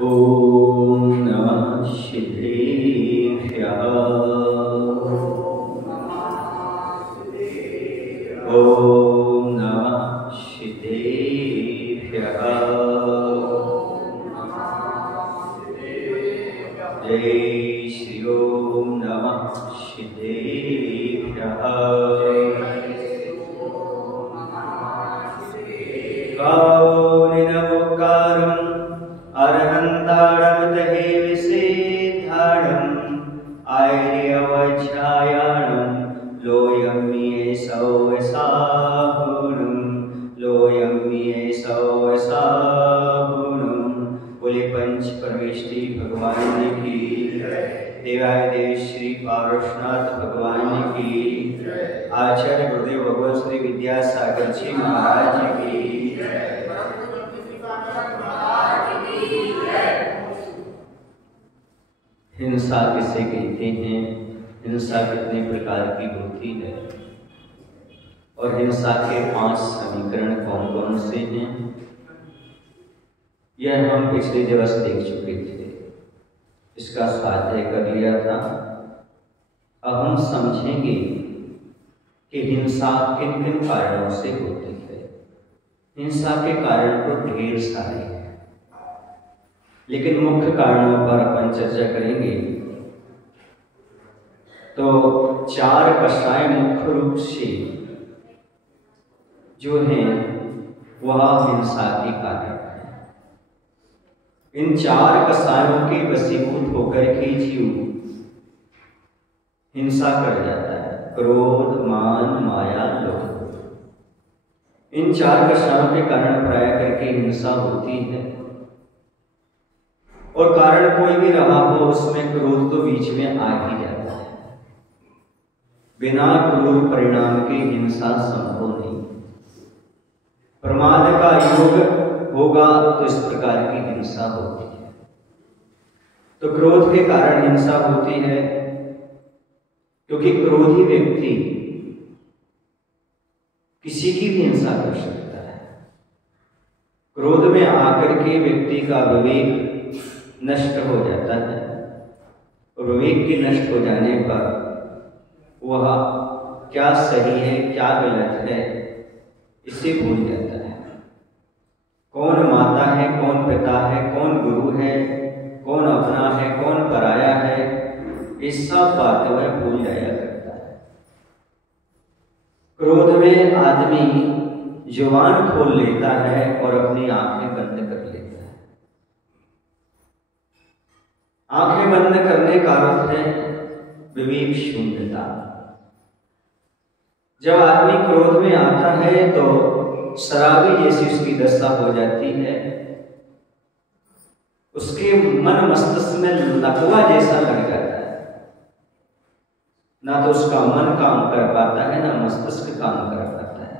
ओम नमः सिद्धेभ्यः। ओम नमः सिद्धेभ्यः। जय श्री ओम नमः सिद्धेभ्यः। गौरिनमुकारम् अर्हन्ताणमतहे विसेधाणम् आर्यवच्छायाणम् लोयम्ये सौसाहुणम् लोयम्ये सौसाहुणम्। बोले पंच परमेष्टि भगवान की, देवादेव श्री पारसनाथ भगवान की, आचार्य गुरुदेव भगवान श्री विद्यासागर जी महाराज की। हिंसा किसे कहते हैं, हिंसा कितने प्रकार की होती है और हिंसा के 5 समीकरण कौन कौन से हैं, यह हम पिछले दिवस देख चुके थे। इसका स्वाध्याय कर लिया था। अब हम समझेंगे कि हिंसा किन किन कारणों से होती है। हिंसा के कारण तो ढेर सारे हैं, लेकिन मुख्य कारणों पर अपन चर्चा करेंगे। तो 4 कषाय मुख्य रूप से जो हैं वह हिंसा के कारण है। इन 4 कषायों के वशीभूत होकर के जीव हिंसा कर जाता है। क्रोध, मान, माया, लोभ। इन 4 कषायों के कारण प्राय करके हिंसा होती है। और कारण कोई भी रहा हो, उसमें क्रोध तो बीच में आ ही जाता है। बिना क्रूर परिणाम के हिंसा संभव नहीं। प्रमाद का योग होगा तो इस प्रकार की हिंसा होती है। तो क्रोध के कारण हिंसा होती है, क्योंकि क्रोधी व्यक्ति किसी की भी हिंसा कर सकता है। क्रोध में आकर के व्यक्ति का विवेक नष्ट हो जाता है और विवेक के नष्ट हो जाने पर वह क्या सही है क्या गलत है इसे भूल जाता है। कौन माता है, कौन पिता है, कौन गुरु है, कौन अपना है, कौन पराया है, ये सब बातें वह भूल जाया करता है। क्रोध में आदमी जुबान खोल लेता है और अपनी आंखें बंद कर लेता है। आंखें बंद करने का अर्थ है विवेक शून्यता। जब आदमी क्रोध में आता है तो शराबी जैसी उसकी दशा हो जाती है। उसके मन मस्तिष्क में लकवा जैसा लग जाता है। ना तो उसका मन काम कर पाता है, ना मस्तिष्क काम कर पाता है।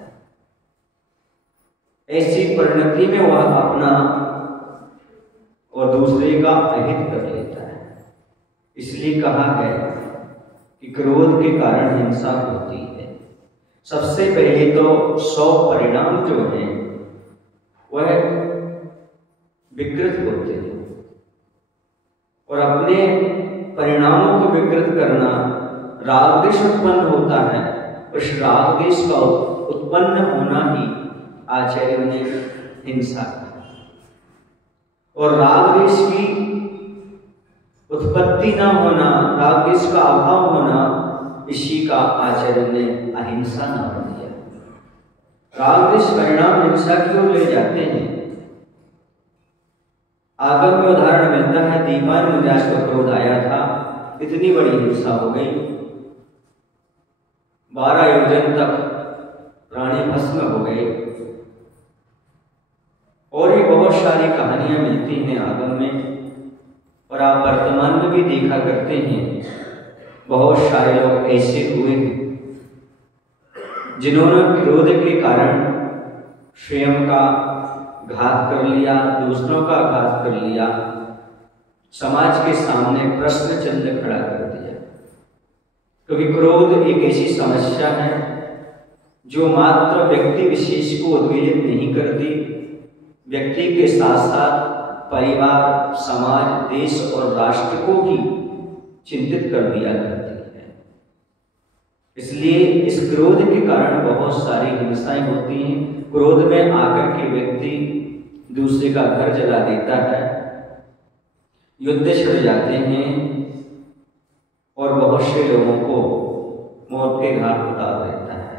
ऐसी परिणति में वह अपना और दूसरे का अहित कर लेता है। इसलिए कहा है कि क्रोध के कारण हिंसा होती है। सबसे पहले तो 100 परिणाम जो हैं वह विकृत होते हैं, और अपने परिणामों को विकृत करना राग द्वेष उत्पन्न होता है। उस राग द्वेष का उत्पन्न होना ही आचार्यों ने हिंसा कहा। और राग द्वेष की उत्पत्ति न होना, राग द्वेष का अभाव होना, इसी का आचार्य ने अहिंसा नाम दिया। राग द्वेष परिणाम हिंसा की ओर ले जाते हैं। आगम में उदाहरण मिलता है, दीपान मुनिराज को क्रोध आया था, इतनी बड़ी हिंसा हो गई, 12 योजन तक प्राणी भस्म हो गए। और भी बहुत सारी कहानियां मिलती हैं आगम में, और आप वर्तमान में भी देखा करते हैं। बहुत सारे लोग ऐसे हुए जिन्होंने क्रोध के कारण स्वयं का घात कर लिया, दूसरों का घात कर लिया, समाज के सामने प्रश्न चिन्ह खड़ा कर दिया। क्योंकि क्रोध एक ऐसी समस्या है जो मात्र व्यक्ति विशेष को उद्वेलित नहीं करती, व्यक्ति के साथ साथ परिवार, समाज, देश और राष्ट्र को भी चिंतित कर दिया करती है। इसलिए इस क्रोध के कारण बहुत सारी हिंसाएं होती हैं। क्रोध में आकर के व्यक्ति दूसरे का घर जला देता है, युद्ध छिड़ जाते हैं और बहुत से लोगों को मौत के घाट उतार देता है।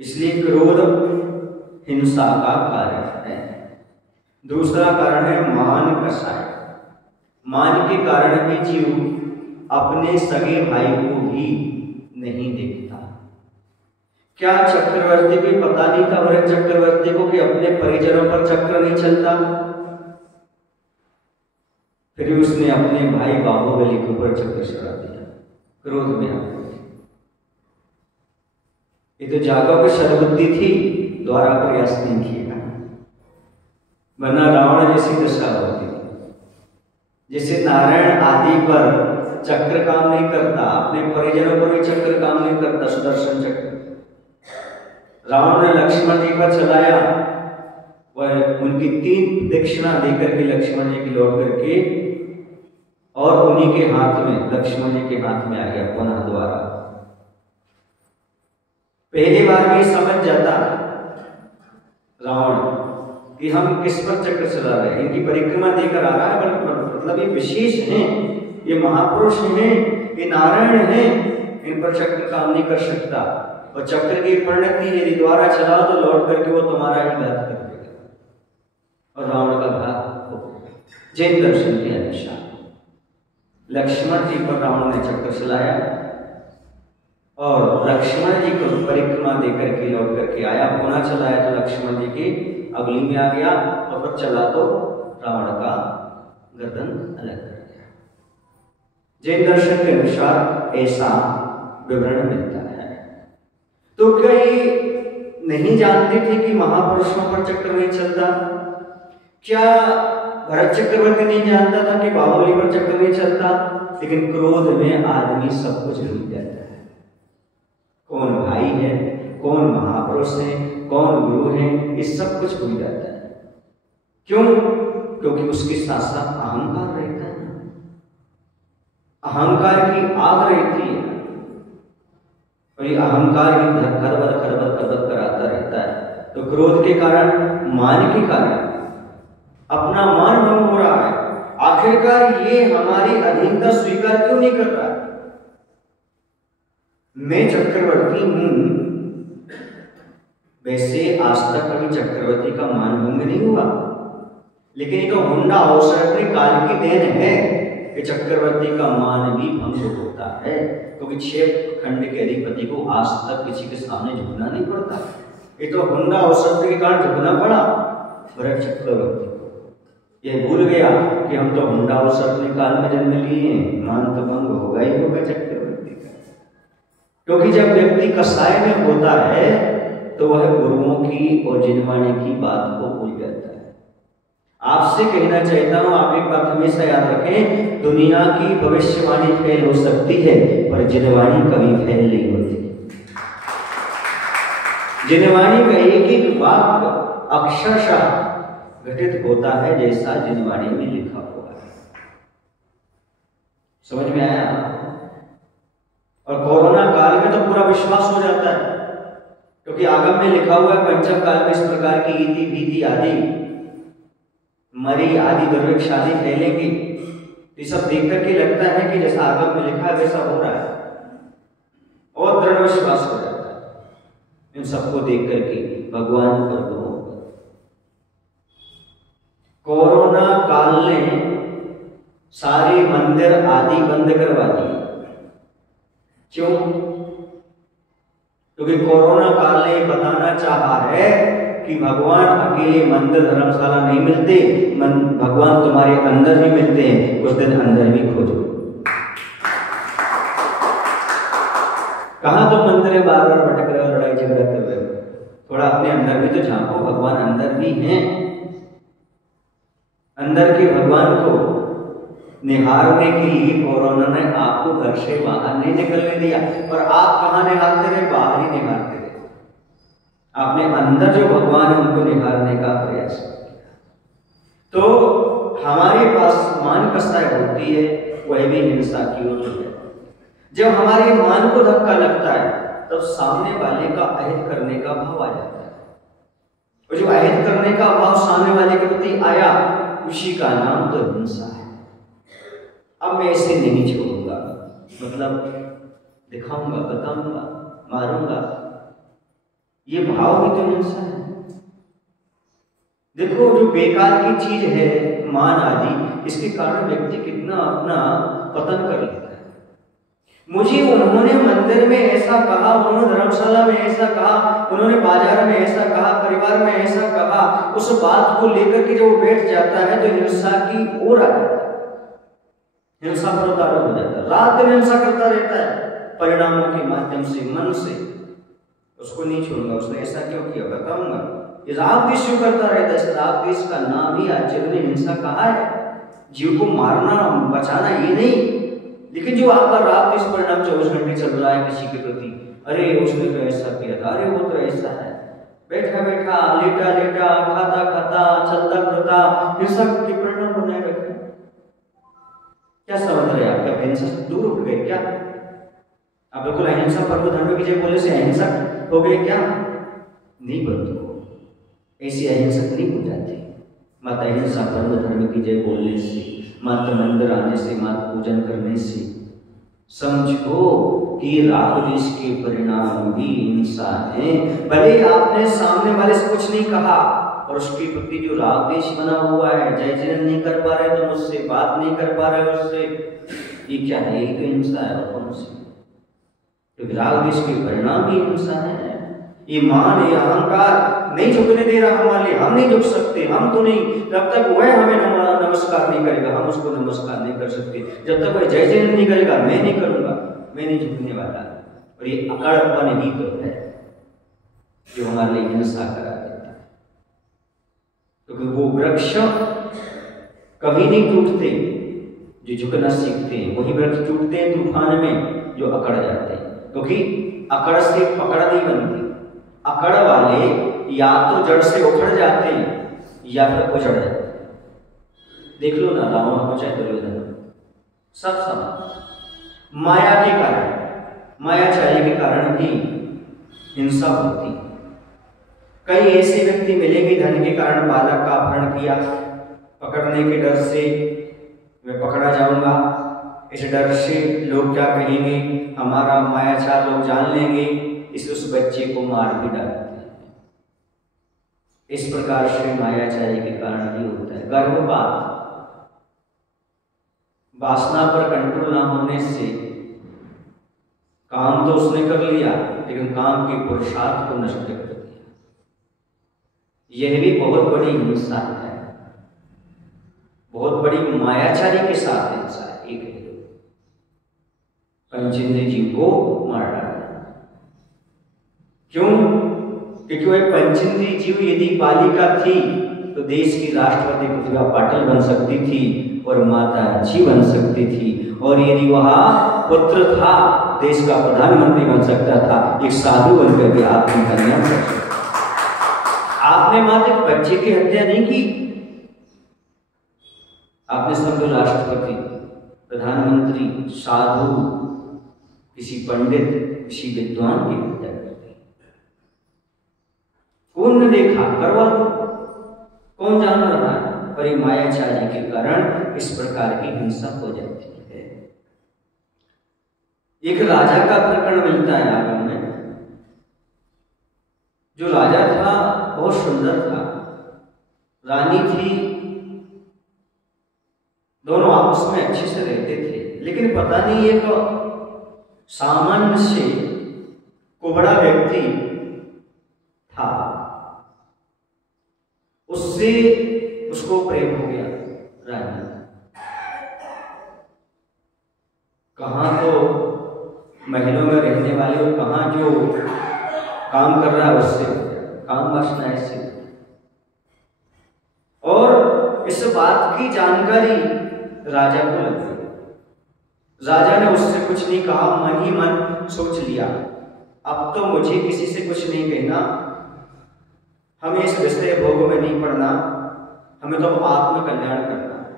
इसलिए क्रोध हिंसा का कारण है। दूसरा कारण है मान कसाय। मान के कारण भी जीव अपने सगे भाई को ही नहीं देखता। क्या चक्रवर्ती को पता नहीं था भरत चक्रवर्ती को कि अपने परिजनों पर चक्र नहीं चलता? फिर उसने अपने भाई बाहुबली के ऊपर चक्र चढ़ा दिया क्रोध में आकर। ये तो जागो की सद्बुद्धि थी, द्वारा प्रयास नहीं किया, वरना रावण जैसी दशा होती। जैसे नारायण आदि पर चक्र काम नहीं करता, अपने परिजनों पर भी चक्र काम नहीं करता, सुदर्शन चक्र रावण ने लक्ष्मण जी पर चलाया, वह उनकी 3 दक्षिणा देकर के लक्ष्मण जी की लौट करके और उन्हीं के हाथ में, लक्ष्मण जी के हाथ में आ गया पुनः द्वारा। पहली बार भी समझ जाता रावण कि हम किस पर चक्र चला रहे हैं, इनकी परिक्रमा देकर आ रहा है, मतलब ये विशेष हैं, ये महापुरुष हैं, ये नारायण हैं, इन पर चक्र काम नहीं कर सकता। और चक्र की परिणति यदि द्वारा चलाओ तो लौट करके वो तुम्हारा ही घात कर देगा। और रावण का घात हो गया जैन दर्शन के अनुसार। लक्ष्मण जी पर रावण ने चक्र चलाया और लक्ष्मण जी को परिक्रमा देकर के लौट करके आया, पुनः चलाया तो लक्ष्मण जी की अगली में आ गया और फिर चला तो रावण का गर्दन अलग कर दिया। जैन दर्शन के अनुसार ऐसा विवरण मिलता है। तो क्या ये नहीं जानते थे कि महापुरुषों पर चक्र नहीं चलता? क्या भरत चक्रवर्ती नहीं जानता था कि बाहुबली पर चक्र नहीं चलता? लेकिन क्रोध में आदमी सब कुछ भूल जाता है। कौन भाई है, कौन महापुरुष है, कौन गुरु है, ये सब कुछ भूल जाता है। क्यों? क्योंकि उसके साथ साथ अहंकार रहता है, अहंकार की आग रहती है और ये अहंकार ही खरबत कराता रहता है। तो क्रोध के कारण, मान के कारण अपना मान भंग हो रहा है। आखिरकार ये हमारी अधीनता स्वीकार क्यों नहीं कर रहा है? मैं चक्रवर्ती हूं, वैसे आज तक कभी चक्रवर्ती का मान भंग नहीं हुआ, लेकिन ये तो हुंडा अवसर में काल की देन है कि चक्रवर्ती का मान भी भंग होता है। क्योंकि 6 खंड के अधिपति को आज तक किसी के सामने झुकना नहीं पड़ता। ये तो हुंडा अवसर के कारण झुकना पड़ा भरत चक्रवर्ती को। ये भूल गया कि हम तो हुंडा अवसर काल में जन्म लिए हैं, मान तो भंग होगा ही होगा चक्रवर्ती का। क्योंकि जब व्यक्ति कसाय में होता है तो वह गुरुओं की और जिनवाणी की बात को भूल जाता है। आपसे कहना चाहता हूं, आप एक बात हमेशा याद रखें, दुनिया की भविष्यवाणी फेल हो सकती है पर जिनवाणी कभी फेल नहीं होती। जिनवाणी का एक वाक्य अक्षरशः घटित होता है जैसा जिनवाणी में लिखा हुआ है। समझ में आया? और कोरोना काल में तो पूरा विश्वास हो जाता है, क्योंकि आगम में लिखा हुआ है पंचम काल में इस प्रकार की इति भीति आदि मरी आदि दुर्भिक्ष आदि फैलेंगी। ये सब देख करके लगता है कि जैसा आगम में लिखा है वैसा हो रहा है और दृढ़ विश्वास हो जाता है इन सबको देख करके। भगवान कर दो। कोरोना काल ने सारे मंदिर आदि बंद करवा दिए। क्यों? क्योंकि कोरोना काल ने बताना चाहा है कि भगवान अकेले मंदिर धर्मशाला नहीं मिलते, भगवान तुम्हारे अंदर भी मिलते हैं। उस दिन अंदर भी खोजो। कहां तो मंदिर है, बार बार भटक रहे हो, लड़ाई झगड़ा कर रहे हो, थोड़ा अपने अंदर भी तो झांको। भगवान अंदर भी हैं। अंदर के भगवान को निहारने के लिए कोरोना ने आपको घर से बाहर नहीं निकलने दिया। और आप कहां निहारते रहे? बाहर ही निहारते रहे। आपने अंदर जो भगवान है उनको निहारने का प्रयास किया। तो हमारे पास मान कसाय होती है, वह भी हिंसा की ओर है। जब हमारे मान को धक्का लगता है तब सामने वाले का अहित करने का भाव आ जाता है, और जो अहित करने का भाव सामने वाले के प्रति आया उसी का नाम तो हिंसा है। अब मैं इसे नहीं छोड़ूंगा, मतलब दिखाऊंगा, बताऊंगा, मारूंगा, ये भाव भी तो हिंसा है। देखो, जो बेकार की चीज है, मान आदि, इसके कारण व्यक्ति कितना अपना पतन कर लेता है। मुझे उन्होंने मंदिर में ऐसा कहा, उन्होंने धर्मशाला में ऐसा कहा, उन्होंने बाजार में ऐसा कहा, परिवार में ऐसा कहा, उस बात को लेकर के जब वो बैठ जाता है तो हिंसा की ओर आ जाता है, हिंसा पर उतारू हो जाता है, रात दिन हिंसा करता रहता है परिणामों के माध्यम से, मन से। उसको नहीं छोड़ूंगा, उसने ऐसा क्यों किया बताऊंगा। ये राग द्वेष क्यों करता रहता है, इस राग द्वेष का नाम ही आचार्य ने हिंसा कहा है। जीव को मारना, बचाना ये नहीं, लेकिन जो आपका राग द्वेष परिणाम 24 घंटे चल रहा है किसी के प्रति, अरे उसने तो ऐसा किया था, अरे वो तो ऐसा है, बैठा बैठा, लेटा लेटा, खाता खाता, चलता फिरता, हिंसा के परिणाम बनाए रखे। क्या समझ रहे आप? क्या हिंसा से दूर उठ गए क्या? आप बिल्कुल अहिंसा परम धर्म की जय बोले से अहिंसक हो गए क्या? नहीं बंधु, ऐसी अहिंसक नहीं हो जाती। मत अहिंसा परम धर्म की जय बोलने से, मत मंदिर आने से, मत पूजन करने से समझो कि राग द्वेष के परिणाम भी हिंसा है। भले आपने सामने वाले से कुछ नहीं कहा और उसके प्रति जो राग द्वेष बना हुआ है, जय जयन नहीं कर पा रहे, तो मुझसे बात नहीं कर पा रहे उससे, ये क्या है? यही तो हिंसा है। और कौन सी? तो राग द्वेष के परिणाम ही हिंसा है। ये मान, ये अहंकार नहीं झुकने दे रहा हमारे, हम नहीं झुक सकते, हम तो नहीं, जब तक वह हमें नमस्कार नहीं करेगा हम उसको नमस्कार नहीं कर सकते, जब तक वह जय जय नहीं करेगा मैं नहीं करूंगा, मैं नहीं झुकने वाला। और ये अकड़पन ही तो है जो हमारे लिए हिंसा करा देता है, क्योंकि वो वृक्ष कभी नहीं टूटते जो झुकना सीखते हैं, वही वृक्ष टूटते हैं तूफान में जो अकड़ जाते हैं, क्योंकि अकड़ से पकड़ नहीं बनती। अकड़ वाले या तो जड़ से उखड़ जाते हैं या फिर उजड़ जाते हैं। देख लो ना, रावण हो चाहे दुर्योधन, सब समान। माया के कारण, मायाचारी के कारण ही हिंसा होती। कई ऐसे व्यक्ति मिलेंगे धन के कारण बालक का अपहरण किया, पकड़ने के डर से मैं पकड़ा जाऊंगा, इस डर से लोग क्या कहेंगे, हमारा मायाचार लोग जान लेंगे, इसलिए उस बच्चे को मार भी डालते हैं। इस प्रकार से मायाचारी के कारण ही होता है। गर्भपात, वासना पर कंट्रोल ना होने से काम तो उसने कर लिया, लेकिन काम के पुरुषार्थ को नष्ट कर दिया। यह भी बहुत बड़ी हिंसा है, बहुत बड़ी मायाचारी के साथ हिंसा है। एक पंचेंद्रिय जीव को मार डाला। क्यों? क्योंकि वह पंचेंद्रिय जीव यदि बालिका थी तो देश की राष्ट्रपति प्रतिभा पाटिल बन सकती थी और माता जी बन सकती थी, और यदि वह पुत्र था देश का प्रधानमंत्री बन सकता था, एक साधु बनकर के आत्मकन्या बन सकता था। आपने मात्र बच्चे की हत्या नहीं की, आपने समझो राष्ट्रपति, प्रधानमंत्री, साधु, किसी पंडित, किसी विद्वान की हत्या कर दी। कौन ने देखा? करवा दो, कौन जान रहा है? पर ये मायाचारी के कारण इस प्रकार की हिंसा हो जाती है। एक राजा का प्रकरण मिलता है आगे में। जो राजा था बहुत सुंदर था, रानी थी, दोनों आपस में अच्छे से रहते थे, लेकिन पता नहीं एक सामान्य से कुबड़ा व्यक्ति था, उससे उसको प्रेम हो गया रानी। कहाँ तो महलों में रहने वाले और कहाँ जो काम कर रहा है उससे काम वासना ऐसे। और इस बात की जानकारी राजा को लग गई। राजा ने उससे कुछ नहीं कहा, मन ही मन सोच लिया अब तो मुझे किसी से कुछ नहीं कहना, हमें इस विषय भोग में नहीं पड़ना, हमें तो आत्म कल्याण करना है।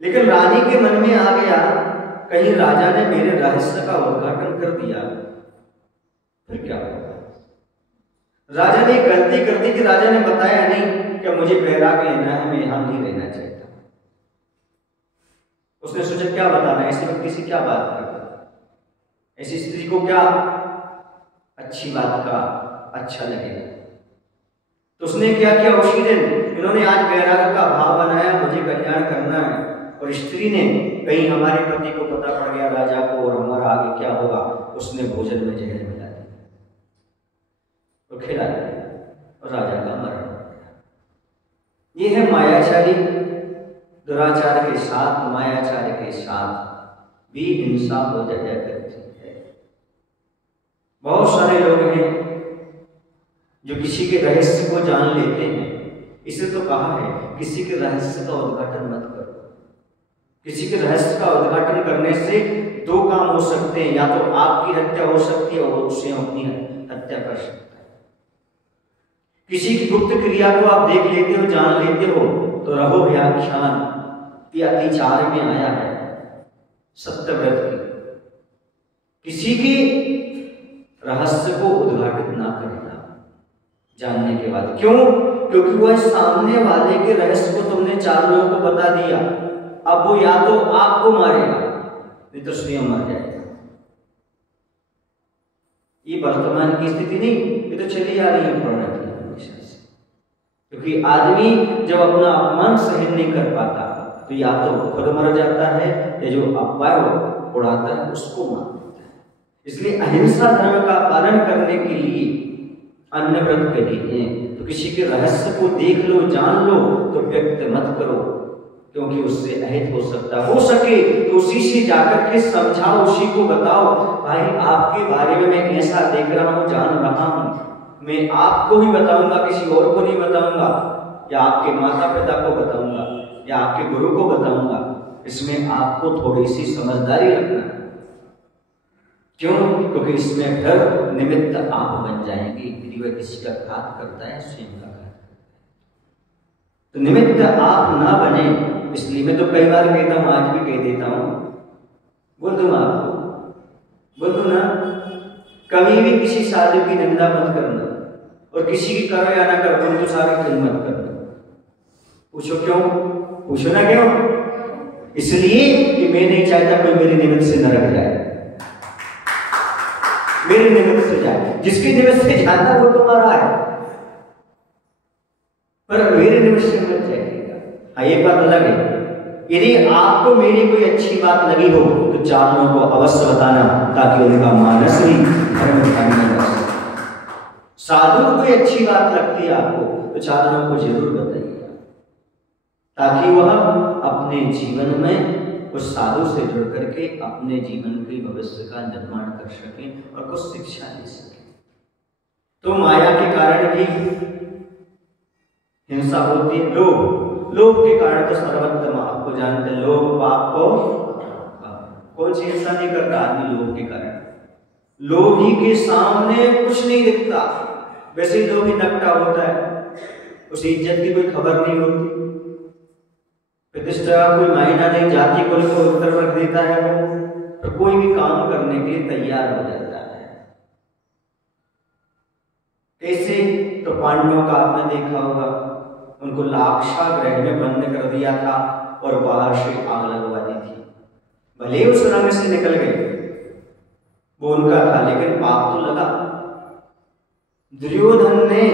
लेकिन रानी के मन में आ गया, कहीं राजा ने मेरे रहस्य का उद्घाटन कर दिया फिर क्या होगा। राजा ने गलती कर दी कि राजा ने बताया नहीं कि मुझे बैराग लेना है, मैं यहां नहीं रहना चाहता। उसने सोचा क्या बताना है, ऐसे व्यक्ति से क्या बात करना, ऐसी स्त्री को क्या अच्छी बात का अच्छा लगेगा। तो उसने क्या किया, उसी दिन इन्होंने आज बैराग का भाव बनाया, मुझे कल्याण करना है। और स्त्री ने कहीं हमारे पति को पता पड़ गया राजा को और हमारा आगे क्या होगा, उसने भोजन में जहर मिला दिया और खिला दिया और राजा का मरण हो गया। ये है मायाचारी, दुराचार के साथ, मायाचार के साथ भी हिंसा हो जाया करती है। बहुत सारे लोग हैं जो किसी के रहस्य को जान लेते हैं। इसे तो कहा है किसी के रहस्य का उद्घाटन मत करो। किसी के रहस्य का उद्घाटन करने से दो काम हो सकते हैं, या तो आपकी हत्या हो सकती है और उससे अपनी हत्या कर सकता है। किसी की गुप्त क्रिया को आप देख लेते हो, जान लेते हो, तो रहो व्याख्यान अतिचार में आया है सत्यव्रत की। किसी की रहस्य को उद्घाटित ना करना जानने के बाद। क्यों? क्योंकि वह सामने वाले के रहस्य को तुमने 4 लोगों को बता दिया, अब वो या तो आपको मारेगा नहीं तो स्वयं मर जाएगा। ये वर्तमान की स्थिति नहीं, ये तो चली आ रही है पुराने हमेशा से। क्योंकि आदमी जब अपना अपमान सहन नहीं कर पाता तो या तो खुद मर जाता है या जो अफवाह उड़ाता है उसको मार देता है। इसलिए अहिंसा धर्म का पालन करने के लिए अन्य व्रत के लिए तो किसी के रहस्य को देख लो, जान लो, तो व्यक्त मत करो, क्योंकि उससे अहित हो सकता। हो सके तो उसी से जाकर के समझाओ, उसी को बताओ, भाई आपके बारे में मैं ऐसा देख रहा हूं, जान रहा हूं, मैं आपको ही बताऊंगा, किसी और को नहीं बताऊंगा, या आपके माता पिता को बताऊंगा या आपके गुरु को बताऊंगा। इसमें आपको थोड़ी सी समझदारी रखना। क्यों? क्योंकि इसमें डर निमित्त आप बन जाएंगे। यदि वह किसी का घात करता है, स्वयं का घात करता है, तो निमित्त आप ना बने। इसलिए मैं तो कई बार कहता हूं, आज भी कह देता हूं, बोल दूं आपको, बोल दूं ना, कभी भी किसी साधु की निंदा मत करना और किसी की करो या ना करो, उनको सारी फिल्म मत करना। पूछो क्यों? पूछो ना क्यों? इसलिए कि मैं नहीं चाहता कोई मेरे निमित्त से नरक जाए, मेरे निमित्त से जाए। जिसके निमित्त से जाता वो तुम्हारा है, पर मेरे निमित्त से मत जाइएगा। हाँ, एक बात अलग है, यदि आपको मेरी कोई अच्छी बात लगी हो तो 4 लोगों को अवश्य बताना, ताकि उनका मानस ही धर्म में रह सके। साधु को कोई अच्छी बात लगती है आपको तो 4 लोगों को जरूर बताइएगा, ताकि वह अपने जीवन में उस साधु से जुड़ करके अपने जीवन के भविष्य का निर्माण कर सके और कुछ शिक्षा ले सके। तो माया के कारण भी हिंसा होती है। लोभ के कारण तो सर्वोत्तम, आपको जानते हैं, लोभ पाप को कौन सी हिंसा नहीं करता आदमी लोभ के कारण। लोभी के सामने कुछ नहीं दिखता, वैसे ही लोभी नकटा होता है, उसे इज्जत की कोई खबर नहीं होती, प्रतिष्ठा का कोई मायना नहीं, जाति को उत्तर रख देता है वो, तो कोई भी काम करने के लिए तैयार हो जाता है। कैसे? तो पांडवों का आपने देखा होगा, उनको लाक्षागृह में बंद कर दिया था और बाहर से आग लगवा दी थी। भले उस रंग से निकल गए, वो उनका था, लेकिन पाप तो लगा। दुर्योधन ने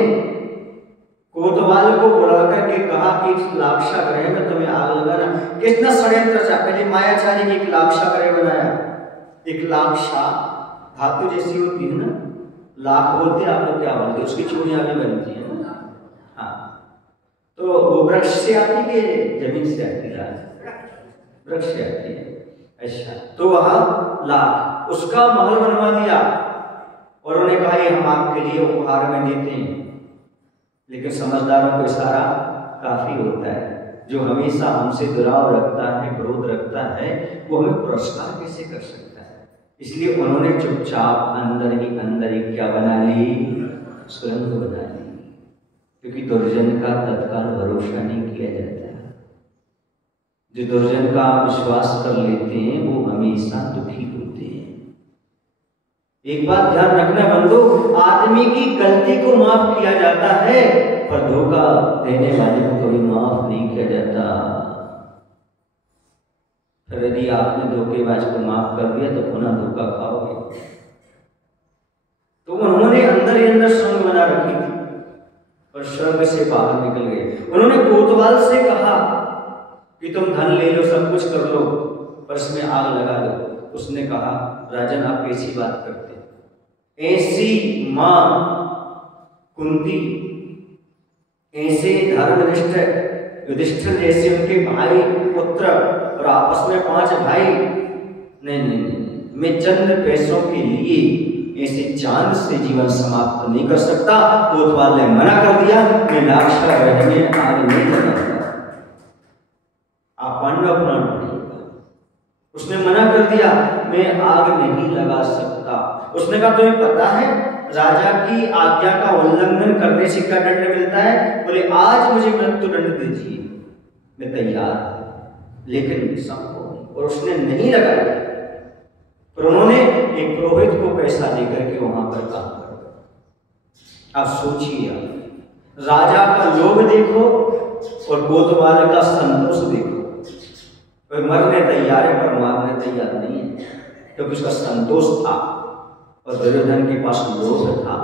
कोतवाल को बुला करके कहा कि इस लाक्षागृह में तुम्हें आग लगाना। कितना षड्यंत्र था। पहले मायाचारी ने एक लाक्षागृह बनाया। एक लाक्षा धातु जैसी होती है ना, लाख बोलते आप लोग क्या बोलते, उसकी चूड़ियां भी बनती है ना। हाँ, तो वो वृक्ष से आती है, जमीन से आती है, वृक्ष से आती है। अच्छा, तो वहां लाख, उसका महल बनवा दिया और उन्होंने कहा ये हम आपके लिए उपहार में देते हैं। लेकिन समझदारों को इशारा काफी होता है। जो हमेशा हमसे दुराव रखता है, क्रोध रखता है, वो हमें पुरस्कार कैसे कर सकता है। इसलिए उन्होंने चुपचाप अंदर ही क्या बना ली, सुरंग बना ली। क्योंकि दुर्जन का तत्काल भरोसा नहीं किया जाता। जो दुर्जन का विश्वास कर लेते हैं वो हमेशा दुखी होते हैं। एक बात ध्यान रखना बंधु, आदमी की गलती को माफ किया जाता है पर धोखा देने वाले को कभी माफ नहीं किया जाता। फिर यदि आपने धोखेबाज को माफ कर दिया तो पुनः धोखा खाओगे। तो उन्होंने अंदर ही अंदर संग बना रखी थी और स्वर्ग से बाहर निकल गए। उन्होंने कोतवाल से कहा कि तुम धन ले लो, सब कुछ कर लो, पर इसमें आग लगा दो। उसने कहा, राजन आप कैसी बात करते हैं? ऐसी मां कुंती, ऐसे धर्मनिष्ठ युधिष्ठिर जैसे उनके भाई पुत्र और आपस में 5 भाई, नहीं, मैं चंद पैसों के लिए ऐसे चांद से जीवन समाप्त नहीं कर सकता। कोतवाल ने मना कर दिया, मैं लाक्षा रहने आग नहीं लगाऊंगा। आप पांडव पुराण पढ़िएगा, उसने मना कर दिया, मैं आग नहीं लगा सकता। उसने कहा तुम्हें पता है राजा की आज्ञा का उल्लंघन करने से क्या दंड मिलता है? बोले आज मुझे मृत्यु दंड दीजिए, मैं तैयार, लेकिन संभव नहीं। और उसने नहीं लगाया, पर उन्होंने एक पुरोहित को पैसा देकर के वहां पर काम कर। अब सोचिए, राजा का लोभ देखो और कोतवाल का संतोष देखो। कोई मरने तैयार है पर मारने तैयार नहीं है, क्योंकि उसका संतोष था और दुर्योधन के पास लोभ था।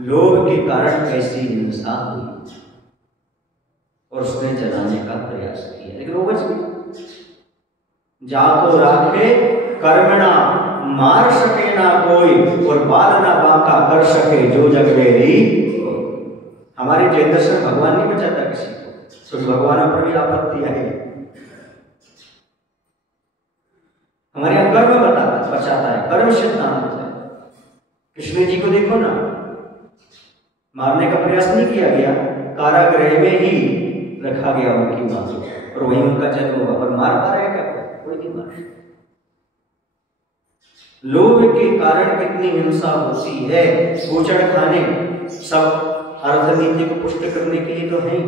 लोभ के कारण कैसी हिंसा हुई और उसने जलाने का प्रयास किया, लेकिन वो बच गया। जाको राखे कर्मणा मार सके ना कोई और बाल ना बांका कर सके जो जग मेरी। हमारे जय दर्शन भगवान नहीं बचाता किसी को, तो भगवान पर भी आपत्ति आएगी। हमारे यहाँ कर्म बचाता है, कर्म सिद्धांत है। कृष्ण जी को देखो ना, मारने का प्रयास नहीं किया गया, कारागृह में ही रखा गया उनकी मां को और वहीं उनका जन्म हुआ, पर मार पा रहा है क्या? कोई नहीं मार। लोभ के कारण कितनी हिंसा होती है। भूचड़ खाने सब अर्थनीति को पुष्ट करने के लिए तो है,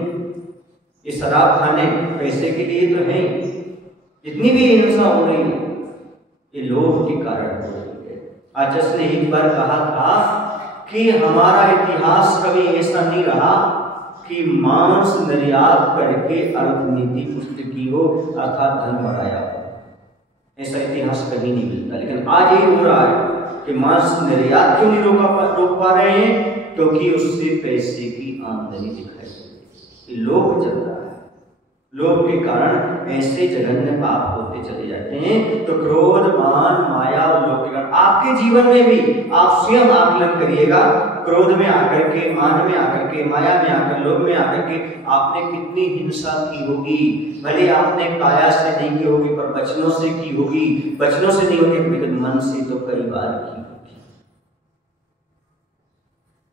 ये शराब खाने पैसे के लिए तो है। जितनी भी हिंसा हो रही है ये लोभ के कारण हो रही है। आचार्य ने एक बार कहा था कि हमारा इतिहास कभी ऐसा नहीं रहा कि मांस निर्यात करके अर्थनीति पुष्ट की हो, अर्थात धन बढ़ाया हो। ऐसा इतिहास कभी नहीं मिलता, लेकिन आज ये हो रहा है कि मांस निर्यात क्यों नहीं रोक पा रहे हैं? क्योंकि उससे पैसे की आमदनी दिखाई देती है। लोभ चल रहा है, लोभ के कारण ऐसे जघन्य पाप होते चले जाते हैं। तो क्रोध, मान, माया और लोभ के कारण आपके जीवन में भी आप स्वयं आकलन करिएगा। क्रोध में आकर के, मान में आकर के, माया में आकर, लोभ में आकर के आपने कितनी हिंसा की होगी। भले आपने काया से नहीं की होगी पर वचनों से की होगी, वचनों से नहीं होगी लेकिन मन से तो कई बार की होगी।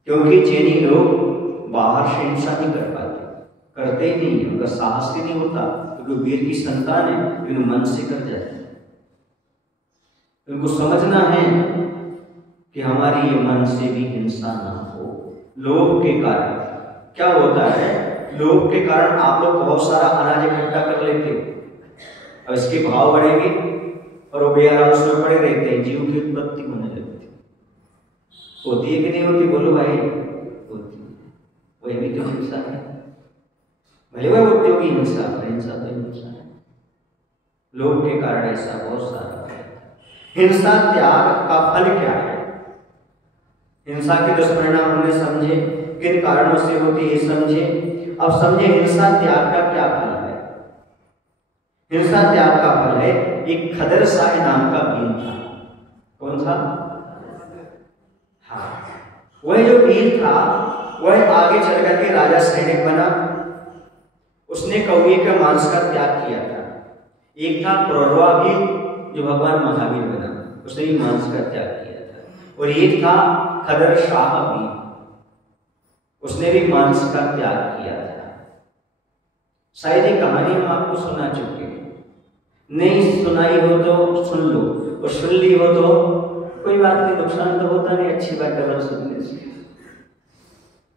क्योंकि चैनी लोग बाहर से हिंसा नहीं कर पाते, करते ही नहीं, उनका साहस ही नहीं होता, क्योंकि वीर की संतान है, लेकिन मन से कर जाते हैं। उनको समझना है कि हमारी ये मन से भी हिंसा ना हो। लोभ के कारण क्या होता है? लोभ के कारण आप लोग बहुत सारा अनाज इकट्ठा कर लेते हो, अब इसके भाव बढ़ेंगे और वो बेआराम उसमें पड़े रहते हैं, जीव की उत्पत्ति होने लगती होती है कि नहीं होती? बोलो भाई, होती है। वही भी तो हिंसा है। भले वह उद्योगी हिंसा तो हिंसा है। लोभ के कारण ऐसा बहुत सारा है। हिंसा त्याग का फल क्या है? हिंसा के दुष्परिणाम हमने समझे, किन कारणों से होती है समझे। अब समझे हिंसा त्याग का क्या फल है। हिंसा त्याग का फल है, एक खदर साय नाम का भील था। कौन था? हाँ, वह जो भील था वह आगे चल करके राजा सैनिक बना। उसने कौवे के मांस का त्याग किया था। एक था प्रौरवा भील जो भगवान महावीर बना, उसने भी मांस का त्याग किया था। और एक था खदर शाह भील, उसने भी मांस का त्याग किया था। शायद ये कहानी हम आपको सुना चुके हैं, नहीं सुनाई हो तो सुन लो, और सुन ली हो तो कोई बात नहीं, नुकसान तो होता नहीं, अच्छी बात है सुनने से।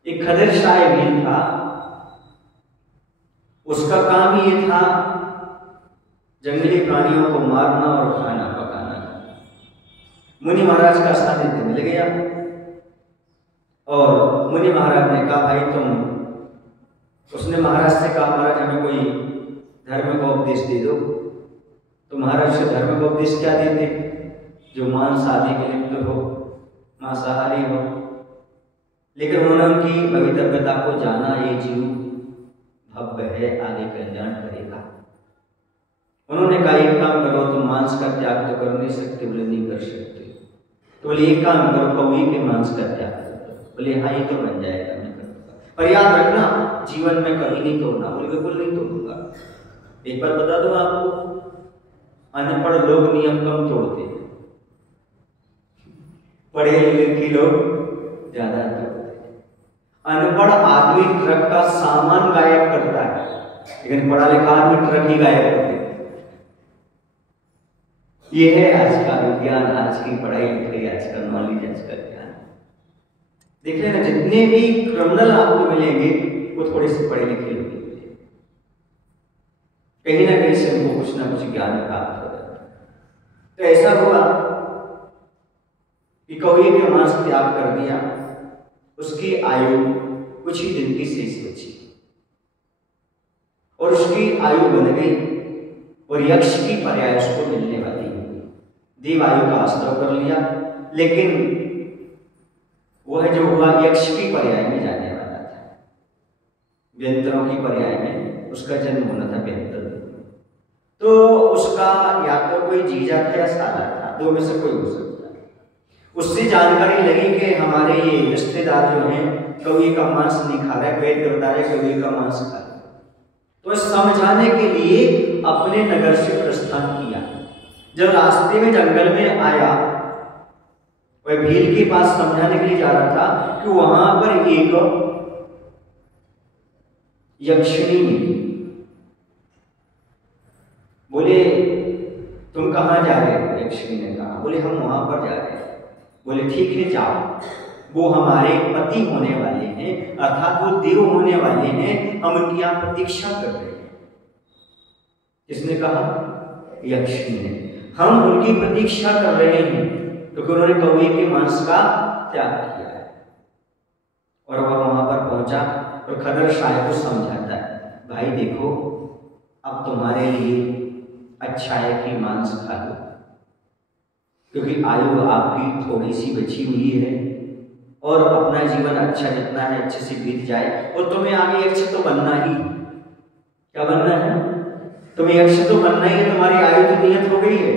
एक खदर शाह भील था, उसका काम ये था जंगली प्राणियों को मारना और खाना पकाना। मुनि महाराज का सानिध्य मिल गया और मुनि महाराज ने कहा भाई उसने महाराज से कहा महाराज हमें कोई धर्म का उपदेश दे दो। तो महाराज से धर्म का उपदेश क्या देते, जो मांस आदि के लिप्त हो, मांसाहारी हो। लेकिन उन्होंने उनकी भवितव्यता को जाना, ये जीव भव्य है, आगे कल्याण करेगा। उन्होंने कहा एक काम करो, तुम मांस का त्याग तो कर नहीं सकते। बोले नहीं कर सकते। तो बोले एक काम करो, कौवे के मांस का त्याग करो। बोले हाँ ये तो बन जाएगा, मैं करूँगा, पर याद रखना जीवन में कभी नहीं तोड़ना। बोले बिल्कुल नहीं तोड़ूंगा। एक बार बता दो आपको, अनपढ़ लोग नियम कम तोड़ते हैं, पढ़े लिखे लोग ज्यादा तोड़ते हैं। अनपढ़ आदमी ट्रक का सामान गायब करता है, लेकिन पढ़ा लिखा आदमी ट्रक ही गायब करते हैं। ये है आज का विज्ञान, आज की पढ़ाई लिखाई, आज का नॉलेज, आज का ज्ञान। देख लेना जितने भी क्रिमिनल आपको मिलेंगे वो थोड़े से पढ़े लिखे लोग, कहीं ना कहीं से उनको कुछ ना कुछ ज्ञान प्राप्त हो जाता है। तो ऐसा हुआ कि कौवे के मांस त्याग कर दिया। उसकी आयु कुछ ही दिन की शेष बची और उसकी आयु बन गई और यक्ष की पर्याय उसको मिलने वाली हुई। देवायु का आश्रय कर लिया, लेकिन वह जो हुआ यक्ष की पर्याय में जाने वाला था। व्यंतरों की पर्याय में उसका जन्म होना था, व्यंतर। तो उसका या तो कोई जीजा था या साला था, दो में से कोई हो सकता है। उससे जानकारी लगी कि हमारे ये रिश्तेदार जो हैं कौवे का मांस नहीं खा रहे, वेद बता रहे कौवे का मांस खा रहे। तो समझाने के लिए अपने नगर से प्रस्थान किया। जब रास्ते में जंगल में आया, वह भील के पास समझाने के लिए जा रहा था कि वहां पर एक यक्षिणी मिली। बोले तुम कहाँ जा रहे हो? यक्षिणी ने कहा। बोले हम वहां पर जा रहे हैं। बोले ठीक है जाओ, वो हमारे पति होने वाले हैं, अर्थात वो देव होने वाले हैं, हम उनकी यहाँ प्रतीक्षा कर रहे हैं। किसने कहा? यक्षिणी ने। हम उनकी प्रतीक्षा कर रहे हैं क्योंकि उन्होंने कौवे के मांस का त्याग किया है। और वह वहां पर पहुंचा और खदर शाह को समझाता है, भाई देखो अब तुम्हारे लिए अच्छा है कि मांस खा लो, क्योंकि आयु आपकी थोड़ी सी बची हुई है और अपना जीवन अच्छा जितना है अच्छे से बीत जाए। और तुम्हें आगे यक्ष तो बनना ही, क्या बनना है? तुम्हें यक्ष तो बनना ही है, तुम्हारी आयु तो नियत हो गई है,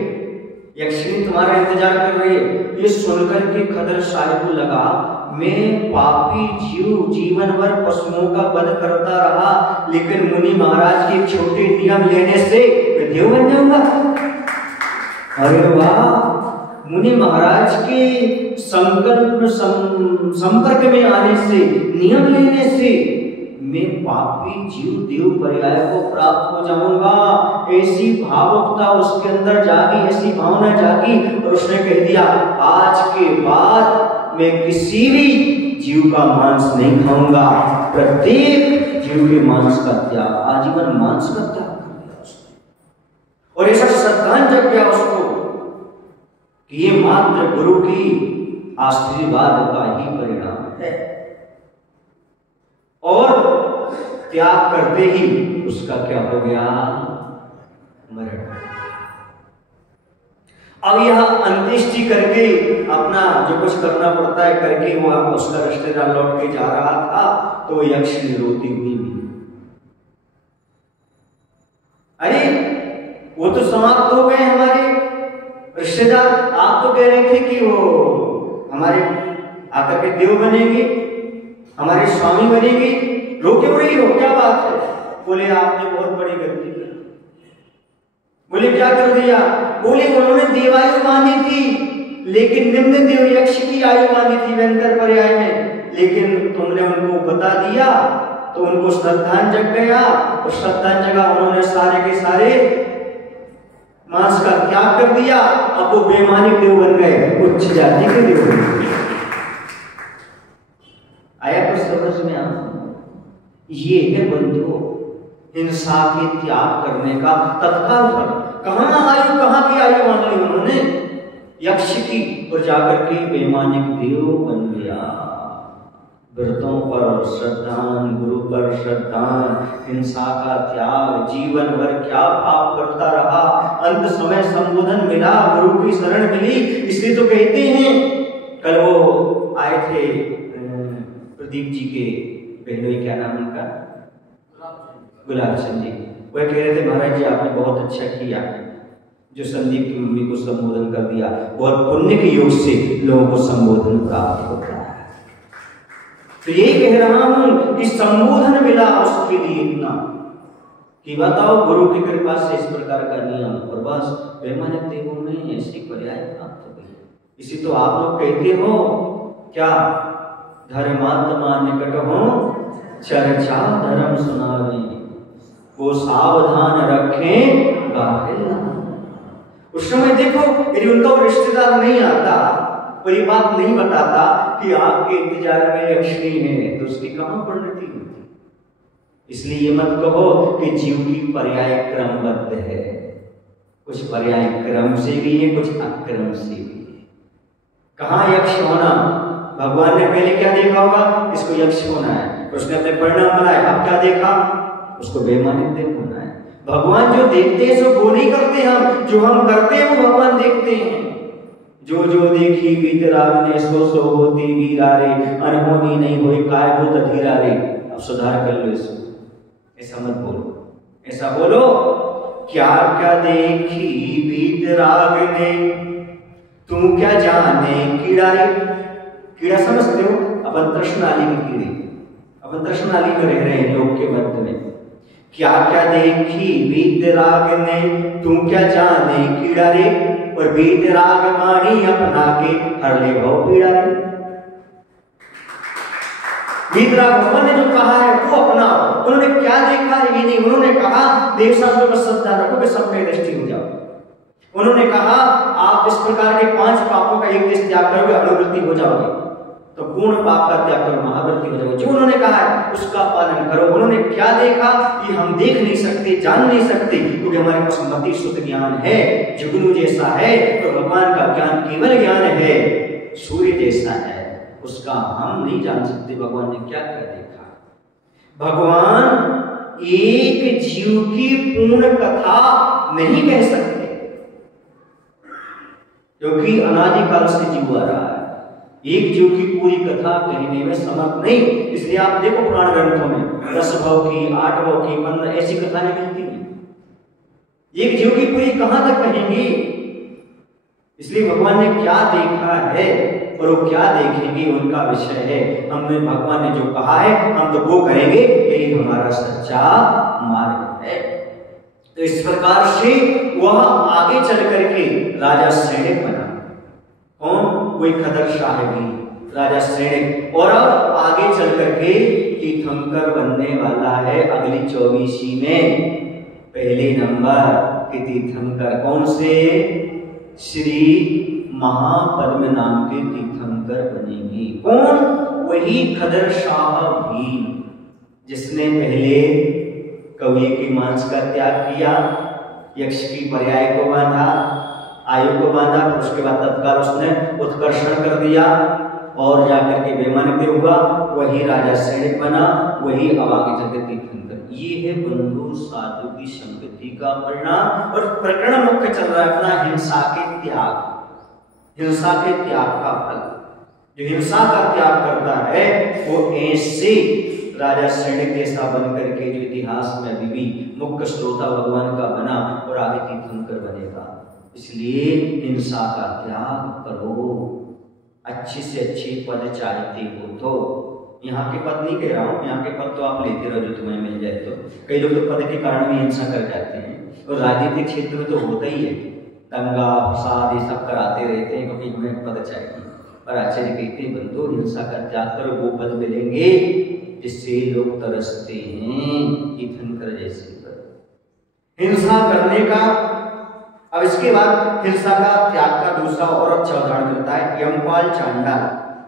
यक्षिणी तुम्हारा इंतजार कर रही है। ये सुनकर के खदर शाह को लगा मैं पापी जीव जीवन भर पशुओं का वध करता रहा, लेकिन मुनि महाराज के छोटे नियम लेने से मैं देव बन जाऊंगा। अरे वाह! मुनि महाराज के संकल्प संपर्क में आने से, नियम लेने से मैं पापी जीव देव पर्याय को प्राप्त हो जाऊंगा। ऐसी भावुकता उसके अंदर जागी, ऐसी भावना जागी और उसने कह दिया आज के बाद मैं किसी भी जीव का मांस नहीं खाऊंगा, प्रत्येक जीव के मांस का त्याग, आजीवन मांस का त्याग कर दिया उसने। और ऐसा श्रद्धांजलि जग गया उसको कि ये मात्र गुरु की आशीर्वाद का ही परिणाम है। और त्याग करते ही उसका क्या हो गया? मरण। अब यह अंत्येष्टि करके अपना जो कुछ करना पड़ता है करके वो उसका रिश्तेदार लौट के जा रहा था, तो यक्षिणी रोती हुई मिली। अरे वो तो समाप्त हो गए हमारे रिश्तेदार, आप तो कह रहे थे कि वो हमारे आकर के देव बनेंगे, हमारे स्वामी बनेंगे, रो क्यों रही हो, क्या बात है? बोले आपने बहुत बड़ी गलती कर। बोले क्या कर दिया? बोले उन्होंने देवायु बांधी थी, लेकिन निम्न देव यक्ष की आयु बांधी थी व्यंतर पर्याय में, लेकिन तुमने उनको बता दिया तो उनको श्रद्धांजलि जग गया और श्रद्धांजलि जगा, उन्होंने सारे के सारे मांस का त्याग कर दिया। अब वो बेमानिक देव बन गए, उच्च जाति के देव बन गए। आया कुछ समझ में? ये है बंधुओं हिंसा के त्याग करने का तत्काल फल। कहाँ की आयु मान ली उन्होंने? यक्ष की, और जाकर के बेमानिक देव बन गया। व्रतों पर श्रद्धान, गुरु पर श्रद्धान, हिंसा का त्याग, जीवन भर क्या पाप करता रहा, अंत समय संबोधन मिला, गुरु की शरण मिली। इसलिए तो कहते हैं, कल वो आए थे प्रदीप जी के बहनोई, क्या नाम उनका, गुलाबचंद जी, वह कह रहे थे महाराज जी आपने बहुत अच्छा किया जो संदीप की मम्मी को संबोधन कर दिया, बहुत पुण्य के योग से लोगों को संबोधन प्राप्त होता है। तो ये कह रहा हूं कि संबोधन मिला उसके लिए इतना कि बताओ गुरु की कृपा से इस प्रकार का नियम, और बस बेमानिक देवों में ऐसी पर्याय प्राप्त हो गई। इसी तो आप लोग कहते हो क्या, धर्मात्मा निकट हो चर्चा धर्म सुनावे, वो सावधान रखें गाफिल। उस समय देखो यदि उनका वो रिश्तेदार नहीं आता और ये बात नहीं बताता कि आपके इंतजार में यक्षिणी है, तो उसकी कहां परिणति होती। इसलिए ये मत कहो कि जीव की पर्याय क्रमबद्ध है, कुछ पर्याय क्रम से भी है, कुछ अक्रम से भी है। कहां यक्ष होना, भगवान ने पहले क्या देखा होगा, इसको यक्ष होना है, उसने अपने परिणाम बनाए। अब क्या देखा, उसको बेमानिक देव होना है। भगवान जो देखते हैं सो वो नहीं करते, हम जो हम करते हैं वो भगवान देखते हैं। जो जो देखी बीतराग ने सो सो होती वीरारे, अनहोनी नहीं हुई काय हो धीरा रे। अब सुधार कर लो इसको, ऐसा मत बोलो, ऐसा बोलो, क्या क्या देखी बीतराग ने, तू क्या जाने कीड़ा रे। कीड़ा समझते हो, अपन तृष्णाली के कीड़े, अपन तृष्णाली में रह रहे हैं लोग के मध्य में। क्या क्या देखी बीतराग ने, तू क्या जाने कीड़ा रे, और बीतराग मानी अपना के हर ले भव पीड़ा रे। बीतराग भगवान ने जो कहा है वो अपनाओ। उन्होंने क्या देखा है ये नहीं, उन्होंने कहा देव शास्त्रों पर श्रद्धा रखो कि सब में दृष्टि हो जाओ। उन्होंने कहा आप इस प्रकार के 5 पापों का एक देश त्याग करोगे अनुवृत्ति हो जाओगे, तो पूर्ण पाप का त्याग करो महावृत्ति हो जाओगे। जो उन्होंने कहा है उसका पालन करो। उन्होंने क्या देखा ये हम देख नहीं सकते, जान नहीं सकते, क्योंकि हमारे पास मति शुद्ध ज्ञान है, जुगनू जैसा है, तो भगवान का ज्ञान केवल ज्ञान है, सूर्य जैसा है, उसका हम नहीं जान सकते भगवान ने क्या क्या देखा। भगवान एक जीव की पूर्ण कथा नहीं कह सकते, क्योंकि अनादिकाल से जीव आ रहा है, एक जीव की पूरी कथा कहने में समर्थ नहीं। इसलिए आप देखो पुराण ग्रंथों में 10 भव की, 8 भव की, 15 ऐसी कथाएं मिलती हैं। एक जीव की पूरी कहां तक कहेंगे। इसलिए भगवान ने क्या देखा है और वो क्या देखेंगे उनका विषय है। हमने भगवान ने जो कहा है हम तो वो कहेंगे, यही हमारा सच्चा मार्ग है। तो इस प्रकार से वह आगे चल करके राजा सैनिक बना। कौन? कोई खदर शाह भी राजा सैनिक, और अब आगे चल करके तीर्थंकर बनने वाला है अगली 24वीं में। पहले नंबर के तीर्थंकर कौन से? श्री महापद्म नाम के तीर्थंकर बनेंगे। कौन? वही खदर शाह भी जिसने पहले कौए के मांस का त्याग किया, यक्ष की पर्याय को बांधा, आयु को बांधा, उसके बाद तत्काल उसने उत्कर्षण कर दिया और जाकर के बेमानिक हुआ। वही राजा सैनिक बना, वही अब आगे चलते तीर्थंकर। ये है बंधु साधु की संगति का परिणाम। और प्रकरण मुख्य चल रहा है अपना हिंसा के त्याग, हिंसा के त्याग का फल। जो हिंसा का त्याग करता है वो ऐसे राजा सैनिक जैसा बन करके जो इतिहास में अभी भी मुख्य श्रोता भगवान का बना और आगे तीर्थंकर बनेगा। इसलिए हिंसा का त्याग करो। अच्छे से अच्छे पद चाहते हो तो, यहाँ के पद नहीं कह रहा हूँ, यहाँ के पद तो आप लेते रहो जो तुम्हें मिल जाए। तो कई लोग तो पद के कारण भी हिंसा कर जाते हैं, और राजनीतिक क्षेत्र में तो होता ही है, दंगा फसाद ये सब कराते रहते हैं क्योंकि हमें पद चाहिए। पर आचार्य कहते हैं बंधु हिंसा का त्याग करो, वो पद मिलेंगे जिससे लोग तरसते हैं, तीर्थंकर जैसे पर हिंसा करने का। अब इसके बाद हिंसा का त्याग का दूसरा और अच्छा उदाहरण मिलता है। यमपाल चांडाल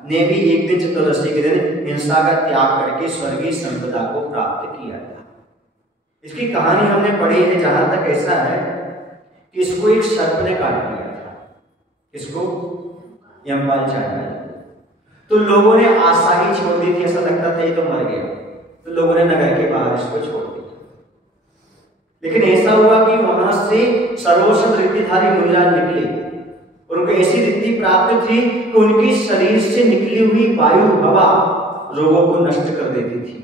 ने भी एक दिन चतुर्दशी के दिन हिंसा का त्याग करके स्वर्गीय संपदा को प्राप्त किया था। इसकी कहानी हमने पढ़ी है, जहां तक ऐसा है कि इसको एक सर्प ने काट लिया था। इसको यमपाल चांडाल। तो लोगों ने आशा ही छोड़ दी थी, ऐसा लगता था ये तो मर गया, तो लोगों ने नगर के बाहर इसको छोड़ दिया। लेकिन ऐसा हुआ कि वहां से सर्वोषध रिद्धिधारी मुनिराज निकले और उनको ऐसी रिद्धि प्राप्त थी कि उनकी शरीर से निकली हुई वायु हवा रोगों को नष्ट कर देती थी।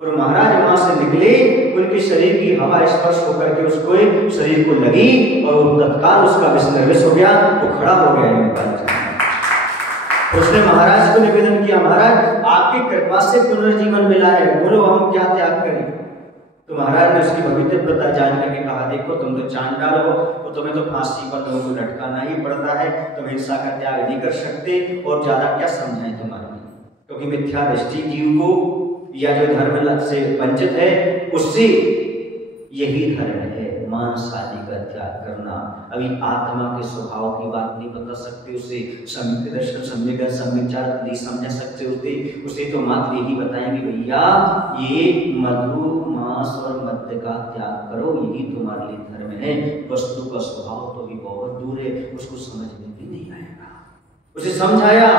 और महाराज वहां से निकले, उनके शरीर की हवा स्पर्श होकर के उसको शरीर को लगी और तत्काल उसका विस्निर्विष हो गया, वो खड़ा हो गया। उसने महाराज को निवेदन किया, महाराज आपकी कृपा से पुनर्जीवन मिला है, बोलो हम क्या त्याग करें। तो महाराज ने उसकी भविष्यवक्ता जान करके कहा, देखो तुम तो चांडाल हो, तो तुम्हें तो फांसी पर लोगों को लटकाना ही पड़ता है, तुम हिंसा का त्याग नहीं कर सकते, और ज्यादा क्या समझाएं तुम्हारे लिए, क्योंकि मिथ्या दृष्टि जीव को या जो धर्म से वंचित है उससे यही धर्म है, मांस आदि का त्याग करना। अभी आत्मा के स्वभाव की बात नहीं बता सकते, उसे सम्यक दर्शन सम्यक सम्यचार नहीं समझा सकते होते, उसे तो मात्र यही बताएंगे भैया ये मधु मांस और मद्य का त्याग करो, यही तुम्हारे लिए धर्म है। वस्तु का स्वभाव तो भी बहुत दूर है, उसको समझ में भी नहीं आएगा। उसे समझाया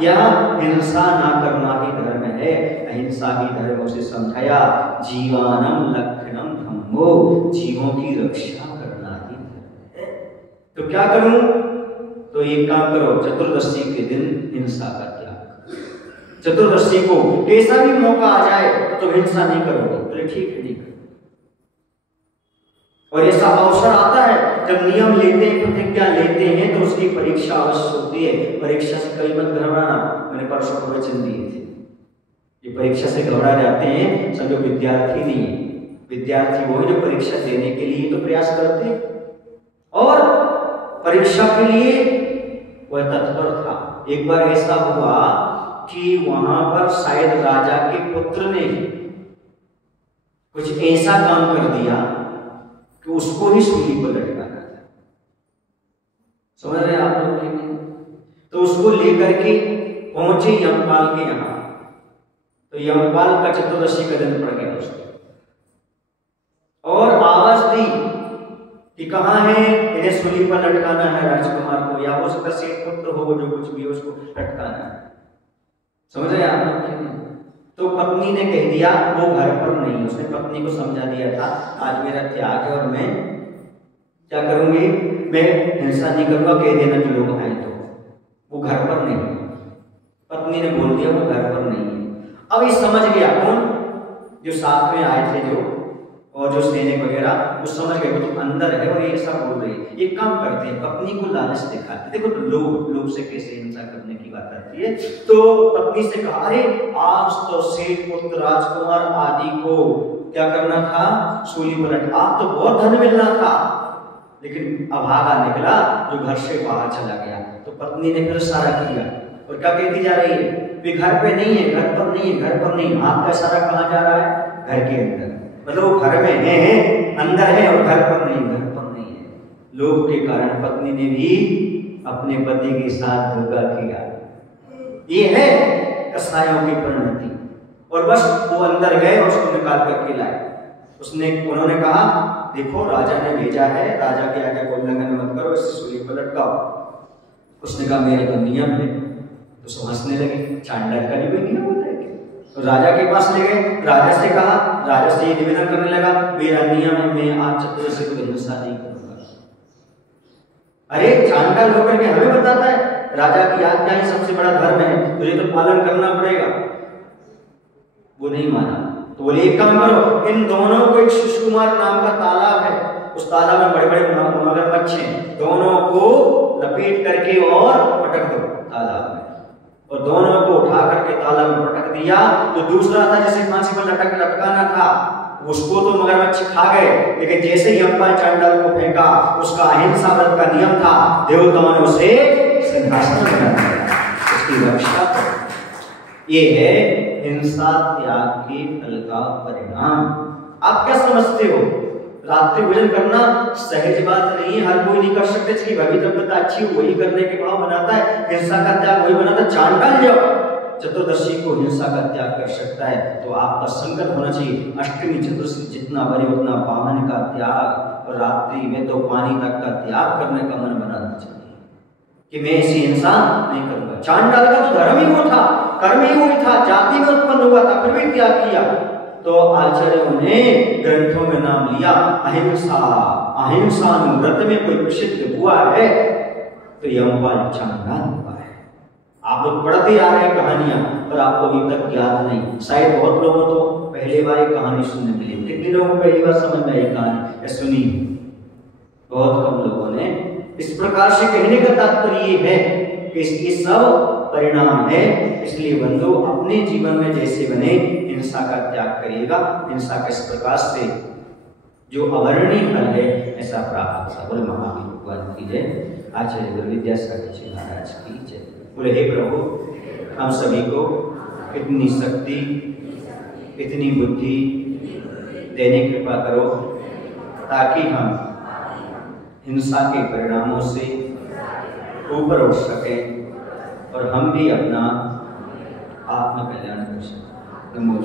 यह हिंसा ना करना ही धर्म है, अहिंसा ही धर्म, उसे समझाया जीवानम लक्षणम धम्मो, जीवों की रक्षा करना ही धर्म है। तो क्या करूं? तो एक काम करो, चतुर्दशी के दिन हिंसा का त्याग। चतुर्दशी को कैसा भी मौका आ जाए तो हिंसा नहीं करोगे, बोले ठीक है नहीं करो। और ऐसा अवसर आता है जब नियम लेते हैं, प्रतिज्ञा लेते हैं, तो उसकी परीक्षा अवश्य होती है। परीक्षा से कभी मत घबराना, मैंने परसों प्रवचन दिए थे। ये परीक्षा से घबरा जाते हैं समझो विद्यार्थी नहीं है, विद्यार्थी वो है जो परीक्षा देने के लिए तो प्रयास करते हैं और परीक्षा के लिए वह तत्पर था। एक बार ऐसा हुआ कि वहां पर शायद राजा के पुत्र ने कुछ ऐसा काम कर दिया कि उसको ही सूली पर लटकाना था। समझ रहे आप लोग कि नहीं? तो उसको लेकर के पहुंचे यमपाल के यहां, तो यमपाल का चतुर्दशी का दिन पड़ गया उसको, और आवाज दी कि कहां है, इन्हें सूली पर लटकाना है राजकुमार को, या हो सकता सेठ पुत्र हो जो कुछ भी हो उसको लटकाना है। समझ रहे आप लोग कि नहीं? तो पत्नी ने कह दिया वो घर पर नहीं, उसने पत्नी को समझा दिया था आज मेरा त्याग है और मैं क्या करूंगी, मैं हिंसा नहीं करूंगा, कह देना जो लोग आए तो वो घर पर नहीं। पत्नी ने बोल दिया वो घर पर नहीं है। अब ये समझ गया कौन, जो साथ में आए थे जो और जो सैनिक वगैरह, वो समझ गए वो तो अंदर है और ये ऐसा बोल रही है। एक काम करते हैं, पत्नी को लालच दिखाते, देखो तो लोग से कैसे हिंसा करने की बात आती है। तो पत्नी से कहा अरे आज तो सेठ पुत्र राजकुमार आदि को क्या करना था, सूली पर लटका, आज तो बहुत धन मिलना था, लेकिन अभागा निकला जो घर से बाहर चला गया। तो पत्नी ने फिर इशारा किया और क्या कहती जा रही है, वे घर पे नहीं है, घर पर नहीं है, घर पर नहीं। हाथ का इशारा कहाँ जा रहा है, घर के अंदर, मतलब घर में है अंदर है और घर पर नहीं, घर पर नहीं है। लोभ के कारण पत्नी ने भी अपने पति के साथ धोखा किया। ये है कसायों की परिणति। और बस वो अंदर गए और उसको निकाल करके लाए। उन्होंने कहा देखो राजा ने भेजा है, राजा की आज्ञा को उल्लंघन मत करो, इससे सूली पर लटकाओ। उसने कहा मेरे तो नियम है। तो सब हंसने लगे, चांडाल का भी कोई नियम होता है। तो राजा के पास ले गए, राजा से कहा, राजा से ये निवेदन करने लगा मेरा नियम है, मैं आज चतुर्दशी को हिंसा नहीं करूंगा। अरे चांडाल होकर के हमें बताता है राजा की आज्ञा ही सबसे बड़ा धर्म है, तुझे तो पालन करना पड़ेगा। वो नहीं माना। तो बोले एक काम करो, इन दोनों को एक सुषकुमार नाम का तालाब है, उस तालाब में बड़े बड़े मगरमच्छ हैं, दोनों को लपेट करके और पटक दो तालाब में। और दोनों को उठा करके तालाब में पटक दिया। तो दूसरा था जिसे फांसी पर लटकाना था, उसको तो मगरमच्छ खा गए, लेकिन जैसे ही यमपाल चांडाल को फेंका, उसका अहिंसा व्रत का नियम था, देवताओं ने उसे सिंहासन बना दिया, उसकी रक्षा कर। ये है हिंसा त्याग के फल का परिणाम। आप क्या समझते हो, रात्रि भोजन करना सहज बात नहीं है, हर कोई नहीं कर सकते। इसकी भविष्यवक्ता अच्छी वही करने के भाव बनाता है, हिंसा का त्याग वही बनाता है। चांडाल जो चतुर्दशी को हिंसा का त्याग कर सकता है, तो आपका संकल्प होना चाहिए अष्टमी चतुर्दशी जितना बड़ी उतना वाहन का त्याग और रात्रि में तो पानी तक का त्याग करने का मन बनाना चाहिए कि मैं ऐसी हिंसा नहीं करूंगा। चांडाल का तो धर्म ही वो था, कर्म ही वो था, जाति में उत्पन्न हुआ था, फिर भी त्याग किया। तो आचार्यों ने ग्रंथों में नाम लिया अहिंसा। अहिंसानुव्रत में कोई प्रसिद्ध हुआ है तो यमपाल चांडाल हुआ है। आप लोग पढ़ते आ रहे हैं कहानियां, पर आपको अभी तक याद नहीं। शायद बहुत लोगों को पहली बार ये कहानी सुनने मिली। कितने लोगों को पहली बार समझ में आई कहानी सुनी? बहुत कम लोगों ने। इस प्रकार से कहने का तात्पर्य ये है कि इसके सब परिणाम है। इसलिए बंधु अपने जीवन में जैसे बने हिंसा का त्याग करिएगा। हिंसा का इस प्रकार से जो अवर्णीय फल है ऐसा प्राप्त होगा। बोले महावीर भगवान की जय। आचार्य गुरु विद्यासागर जी महाराज की जय। बोले हे प्रभु, हम सभी को इतनी शक्ति, इतनी बुद्धि देने की कृपा करो ताकि हम हिंसा के परिणामों से ऊपर उठ सकें और हम भी अपना आत्म कल्याण कर सकें। नमो।